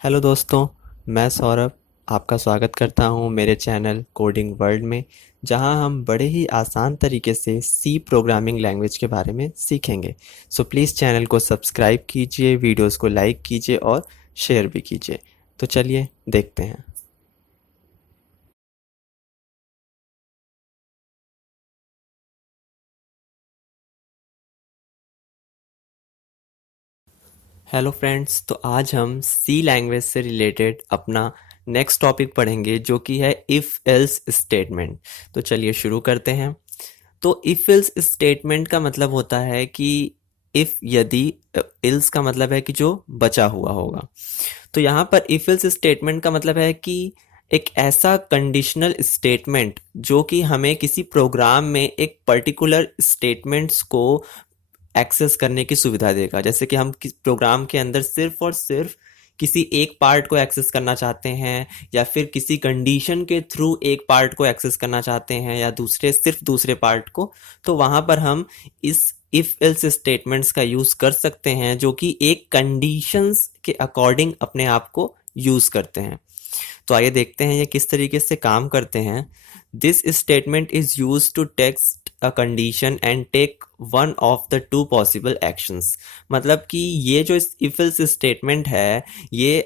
Hello दोस्तों, मैं सौरभ आपका स्वागत करता हूं मेरे चैनल कोडिंग वर्ल्ड में, जहां हम बड़े ही आसान तरीके से सी प्रोग्रामिंग लैंग्वेज के बारे में सीखेंगे। सो प्लीज़ चैनल को सब्सक्राइब कीजिए, वीडियोस को लाइक कीजिए और शेयर भी कीजिए। तो चलिए देखते हैं। हेलो फ्रेंड्स, तो आज हम सी लैंग्वेज से रिलेटेड अपना नेक्स्ट टॉपिक पढ़ेंगे, जो कि है इफ़ एल्स स्टेटमेंट। तो चलिए शुरू करते हैं। तो इफ एल्स स्टेटमेंट का मतलब होता है कि इफ यदि, एल्स का मतलब है कि जो बचा हुआ होगा। तो यहाँ पर इफ एल्स स्टेटमेंट का मतलब है कि एक ऐसा कंडीशनल स्टेटमेंट जो कि हमें किसी प्रोग्राम में एक पर्टिकुलर स्टेटमेंट्स को एक्सेस करने की सुविधा देगा। जैसे कि हम किस प्रोग्राम के अंदर सिर्फ और सिर्फ किसी एक पार्ट को एक्सेस करना चाहते हैं, या फिर किसी कंडीशन के थ्रू एक पार्ट को एक्सेस करना चाहते हैं, या सिर्फ दूसरे पार्ट को, तो वहां पर हम इस इफ एल्स स्टेटमेंट्स का यूज कर सकते हैं, जो कि एक कंडीशंस के अकॉर्डिंग अपने आप को यूज करते हैं। तो आइए देखते हैं ये किस तरीके से काम करते हैं। This statement is use to test a condition and take one of the two possible actions. मतलब कि ये जो इफ एल्स स्टेटमेंट है, ये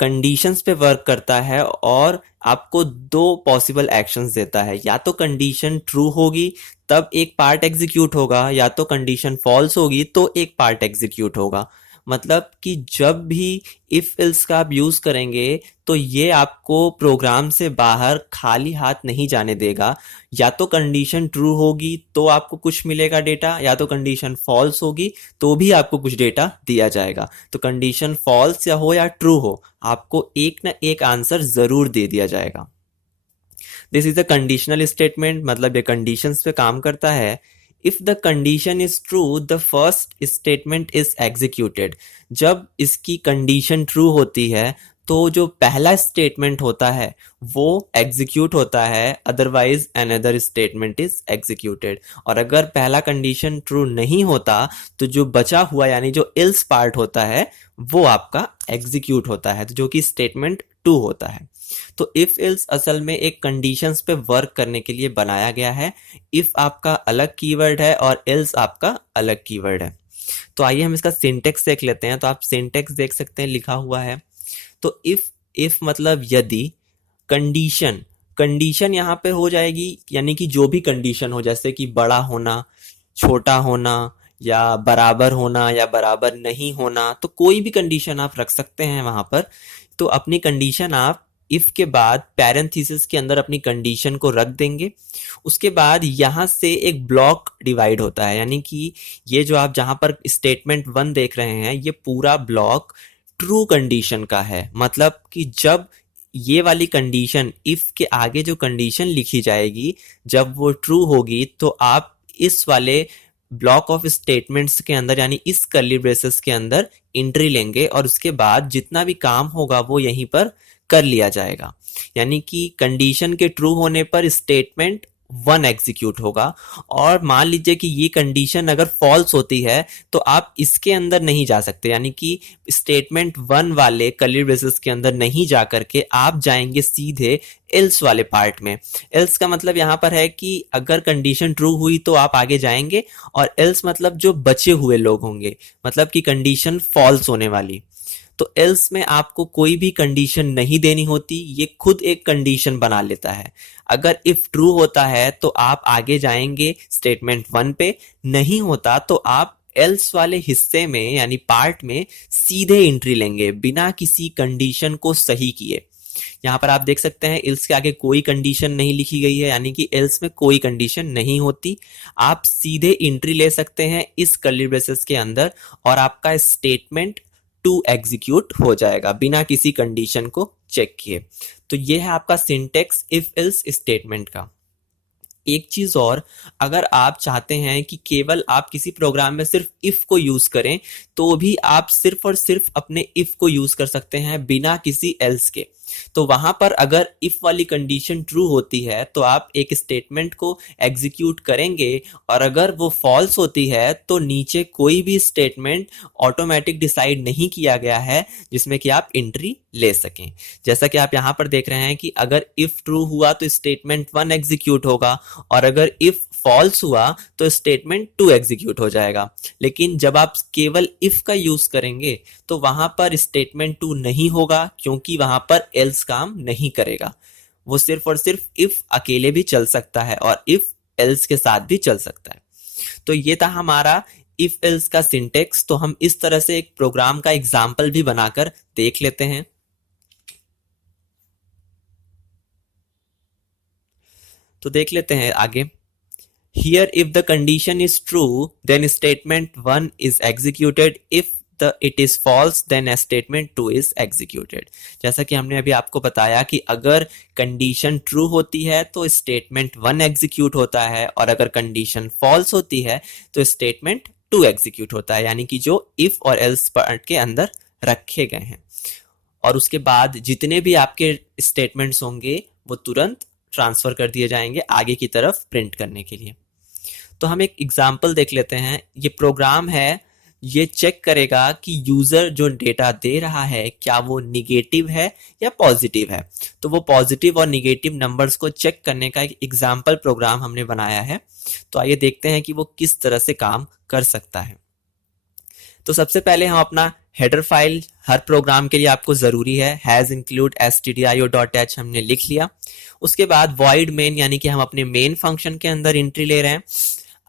कंडीशंस पे वर्क करता है और आपको दो पॉसिबल एक्शंस देता है। या तो कंडीशन ट्रू होगी तब एक पार्ट एग्जीक्यूट होगा, या तो कंडीशन फॉल्स होगी तो एक पार्ट एग्जीक्यूट होगा। मतलब कि जब भी इफ एल्स का आप यूज करेंगे, तो ये आपको प्रोग्राम से बाहर खाली हाथ नहीं जाने देगा। या तो कंडीशन ट्रू होगी तो आपको कुछ मिलेगा डेटा, या तो कंडीशन फॉल्स होगी तो भी आपको कुछ डेटा दिया जाएगा। तो कंडीशन फॉल्स या ट्रू हो, आपको एक ना एक आंसर जरूर दे दिया जाएगा। This is a conditional statement, मतलब ये कंडीशंस पे काम करता है। If the condition is true, the first statement is executed. जब इसकी कंडीशन ट्रू होती है तो जो पहला स्टेटमेंट होता है वो एग्जीक्यूट होता है, otherwise another statement is executed. और अगर पहला कंडीशन ट्रू नहीं होता तो जो बचा हुआ यानी जो इल्स पार्ट होता है वो आपका एग्जीक्यूट होता है, तो जो कि स्टेटमेंट टू होता है। तो इफ एल्स असल में एक कंडीशंस पे वर्क करने के लिए बनाया गया है। इफ आपका अलग कीवर्ड है और एल्स आपका अलग कीवर्ड है। तो आइए हम इसका सिंटेक्स देख लेते हैं। तो आप सिंटेक्स देख सकते हैं, लिखा हुआ है। तो इफ मतलब यदि, कंडीशन, कंडीशन यहाँ पे हो जाएगी यानी कि जो भी कंडीशन हो, जैसे कि बड़ा होना, छोटा होना, या बराबर होना, या बराबर नहीं होना, तो कोई भी कंडीशन आप रख सकते हैं वहां पर। तो अपनी कंडीशन आप इफ के बाद पैरेंथेसिस के अंदर अपनी कंडीशन को रख देंगे। उसके बाद यहाँ से एक ब्लॉक डिवाइड होता है, यानी कि ये जो आप जहां पर स्टेटमेंट वन देख रहे हैं, ये पूरा ब्लॉक ट्रू कंडीशन का है। मतलब कि जब ये वाली कंडीशन, इफ के आगे जो कंडीशन लिखी जाएगी, जब वो ट्रू होगी तो आप इस वाले ब्लॉक ऑफ स्टेटमेंट्स के अंदर यानी इस कर्ली ब्रेसेस के अंदर एंट्री लेंगे, और उसके बाद जितना भी काम होगा वो यहीं पर कर लिया जाएगा। यानी कि कंडीशन के ट्रू होने पर स्टेटमेंट वन एग्जीक्यूट होगा। और मान लीजिए कि ये कंडीशन अगर फॉल्स होती है तो आप इसके अंदर नहीं जा सकते, यानी कि स्टेटमेंट वन वाले कर्ली ब्रेसेस के अंदर नहीं जा करके आप जाएंगे सीधे एल्स वाले पार्ट में। एल्स का मतलब यहाँ पर है कि अगर कंडीशन ट्रू हुई तो आप आगे जाएंगे, और एल्स मतलब जो बचे हुए लोग होंगे, मतलब कि कंडीशन फॉल्स होने वाली। तो एल्स में आपको कोई भी कंडीशन नहीं देनी होती, ये खुद एक कंडीशन बना लेता है। अगर इफ ट्रू होता है तो आप आगे जाएंगे स्टेटमेंट वन पे, नहीं होता तो आप एल्स वाले हिस्से में यानी पार्ट में सीधे एंट्री लेंगे बिना किसी कंडीशन को सही किए। यहाँ पर आप देख सकते हैं एल्स के आगे कोई कंडीशन नहीं लिखी गई है, यानी कि एल्स में कोई कंडीशन नहीं होती। आप सीधे एंट्री ले सकते हैं इस कर्ली ब्रेसेस के अंदर, और आपका स्टेटमेंट टू एग्जीक्यूट हो जाएगा बिना किसी कंडीशन को चेक किए। तो ये है आपका सिंटेक्स इफ एल्स स्टेटमेंट का। एक चीज और, अगर आप चाहते हैं कि केवल आप किसी प्रोग्राम में सिर्फ इफ को यूज करें, तो भी आप सिर्फ और सिर्फ अपने इफ को यूज कर सकते हैं बिना किसी एल्स के। तो वहां पर अगर इफ वाली कंडीशन ट्रू होती है तो आप एक स्टेटमेंट को एग्जीक्यूट करेंगे, और अगर वो फॉल्स होती है तो नीचे कोई भी स्टेटमेंट ऑटोमेटिक डिसाइड नहीं किया गया है जिसमें कि आप एंट्री ले सकें। जैसा कि आप यहां पर देख रहे हैं कि अगर इफ ट्रू हुआ तो स्टेटमेंट 1 एग्जीक्यूट होगा, और अगर इफ फॉल्स हुआ तो स्टेटमेंट 2 एग्जीक्यूट हो जाएगा। लेकिन जब आप केवल इफ का यूज करेंगे तो वहां पर स्टेटमेंट 2 नहीं होगा, क्योंकि वहां पर एल्स काम नहीं करेगा। वो सिर्फ और सिर्फ इफ अकेले भी चल सकता है और इफ एल्स के साथ भी चल सकता है। तो ये था हमारा इफ एल्स का सिंटेक्स। तो हम इस तरह से एक प्रोग्राम का एग्जाम्पल भी बनाकर देख लेते हैं। तो देख लेते हैं आगे। Here, if the condition is true, then statement 1 is executed. If it is false, then statement 2 is executed. जैसा कि हमने अभी आपको बताया कि अगर कंडीशन ट्रू होती है तो स्टेटमेंट 1 एग्जीक्यूट होता है, और अगर कंडीशन फॉल्स होती है तो स्टेटमेंट 2 एग्जीक्यूट होता है, यानी कि जो इफ और एल्स पार्ट के अंदर रखे गए हैं। और उसके बाद जितने भी आपके स्टेटमेंट्स होंगे वो तुरंत ट्रांसफर कर दिए जाएंगे आगे की तरफ प्रिंट करने के लिए। तो हम एक एग्जाम्पल देख लेते हैं। ये प्रोग्राम है, ये चेक करेगा कि यूजर जो डेटा दे रहा है क्या वो निगेटिव है या पॉजिटिव है। तो वो पॉजिटिव और निगेटिव नंबर्स को चेक करने का एक एग्जाम्पल प्रोग्राम हमने बनाया है। तो आइए देखते हैं कि वो किस तरह से काम कर सकता है। तो सबसे पहले हम अपना हेडर फाइल, हर प्रोग्राम के लिए आपको जरूरी है, हैज इंक्लूड stdio.h हमने लिख लिया। उसके बाद void main, यानी कि हम अपने मेन फंक्शन के अंदर एंट्री ले रहे हैं।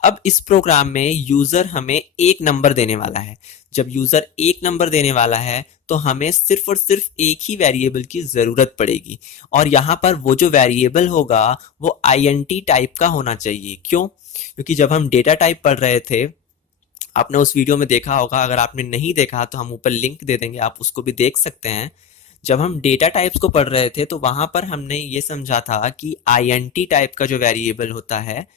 अब इस प्रोग्राम में यूजर हमें एक नंबर देने वाला है। जब यूजर एक नंबर देने वाला है तो हमें सिर्फ और सिर्फ एक ही वेरिएबल की जरूरत पड़ेगी, और यहाँ पर वो जो वेरिएबल होगा वो int टाइप का होना चाहिए। क्यों? क्योंकि जब हम डेटा टाइप पढ़ रहे थे, आपने उस वीडियो में देखा होगा, अगर आपने नहीं देखा तो हम ऊपर लिंक दे देंगे, आप उसको भी देख सकते हैं। जब हम डेटा टाइप्स को पढ़ रहे थे तो वहां पर हमने ये समझा था कि int टाइप का जो वेरिएबल होता है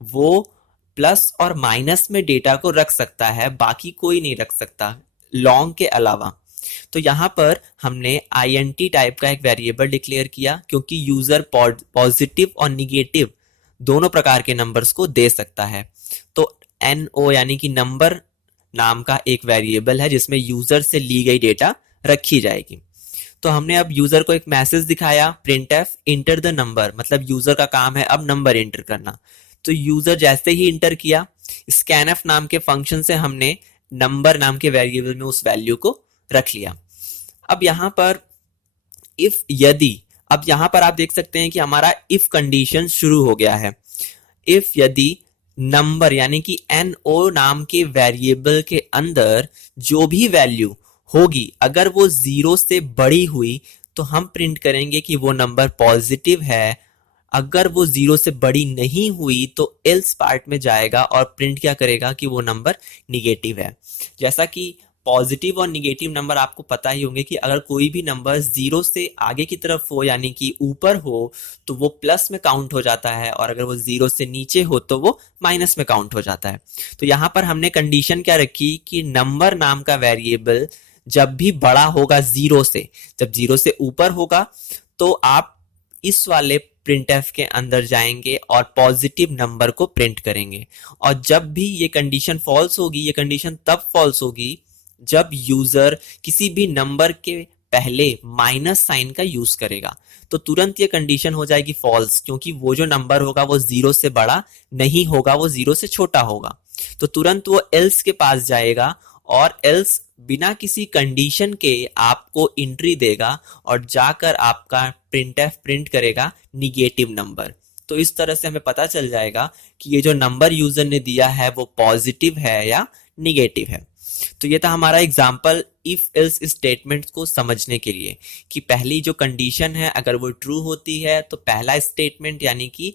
वो प्लस और माइनस में डेटा को रख सकता है, बाकी कोई नहीं रख सकता लॉन्ग के अलावा। तो यहाँ पर हमने int टाइप का एक वेरिएबल डिक्लेयर किया, क्योंकि यूजर पॉजिटिव और निगेटिव दोनों प्रकार के नंबर्स को दे सकता है। तो no यानी कि नंबर नाम का एक वेरिएबल है जिसमें यूजर से ली गई डेटा रखी जाएगी। तो हमने अब यूजर को एक मैसेज दिखाया, printf इंटर द नंबर, मतलब यूजर का काम है अब नंबर एंटर करना। तो यूजर जैसे ही इंटर किया, scanf नाम के फंक्शन से हमने नंबर नाम के वेरिएबल में उस वैल्यू को रख लिया। अब यहाँ पर इफ यदि, अब यहाँ पर आप देख सकते हैं कि हमारा इफ कंडीशन शुरू हो गया है। इफ यदि नंबर यानी कि no नाम के वेरिएबल के अंदर जो भी वैल्यू होगी अगर वो 0 से बड़ी हुई तो हम प्रिंट करेंगे कि वो नंबर पॉजिटिव है। अगर वो 0 से बड़ी नहीं हुई तो एल्स पार्ट में जाएगा और प्रिंट क्या करेगा कि वो नंबर निगेटिव है। जैसा कि पॉजिटिव और निगेटिव नंबर आपको पता ही होंगे कि अगर कोई भी नंबर 0 से आगे की तरफ हो यानी कि ऊपर हो तो वो प्लस में काउंट हो जाता है, और अगर वो 0 से नीचे हो तो वो माइनस में काउंट हो जाता है। तो यहाँ पर हमने कंडीशन क्या रखी कि नंबर नाम का वेरिएबल जब भी बड़ा होगा 0 से, जब 0 से ऊपर होगा तो आप इस वाले printf के अंदर जाएंगे और पॉजिटिव नंबर को प्रिंट करेंगे। और जब भी ये कंडीशन फॉल्स होगी, ये कंडीशन तब फॉल्स होगी जब यूजर किसी भी नंबर के पहले माइनस साइन का यूज करेगा, तो तुरंत ये कंडीशन हो जाएगी फॉल्स, क्योंकि वो जो नंबर होगा वो 0 से बड़ा नहीं होगा, वो 0 से छोटा होगा। तो तुरंत वो एल्स के पास जाएगा और एल्स बिना किसी कंडीशन के आपको एंट्री देगा और जाकर आपका printf प्रिंट करेगा निगेटिव नंबर। तो इस तरह से हमें पता चल जाएगा कि ये जो नंबर यूजर ने दिया है वो पॉजिटिव है या निगेटिव है। तो ये था हमारा एग्जाम्पल इफ एल्स स्टेटमेंट को समझने के लिए कि पहली जो कंडीशन है अगर वो ट्रू होती है तो पहला स्टेटमेंट यानी कि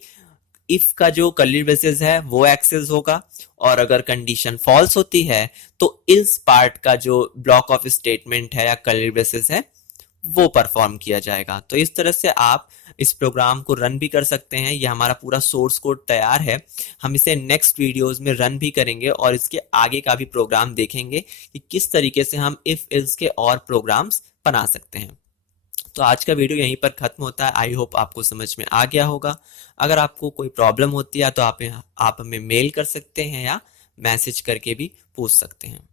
इफ का जो कर्ली ब्रेसेस है वो एक्सेस होगा, और अगर कंडीशन फॉल्स होती है तो इल्स पार्ट का जो ब्लॉक ऑफ स्टेटमेंट है या कर्ली ब्रेसेस है वो परफॉर्म किया जाएगा। तो इस तरह से आप इस प्रोग्राम को रन भी कर सकते हैं। ये हमारा पूरा सोर्स कोड तैयार है, हम इसे नेक्स्ट वीडियोस में रन भी करेंगे और इसके आगे का भी प्रोग्राम देखेंगे कि किस तरीके से हम इफ एल्स के और प्रोग्राम्स बना सकते हैं। तो आज का वीडियो यहीं पर खत्म होता है। आई होप आपको समझ में आ गया होगा। अगर आपको कोई प्रॉब्लम होती है तो आप हमें मेल कर सकते हैं या मैसेज करके भी पूछ सकते हैं।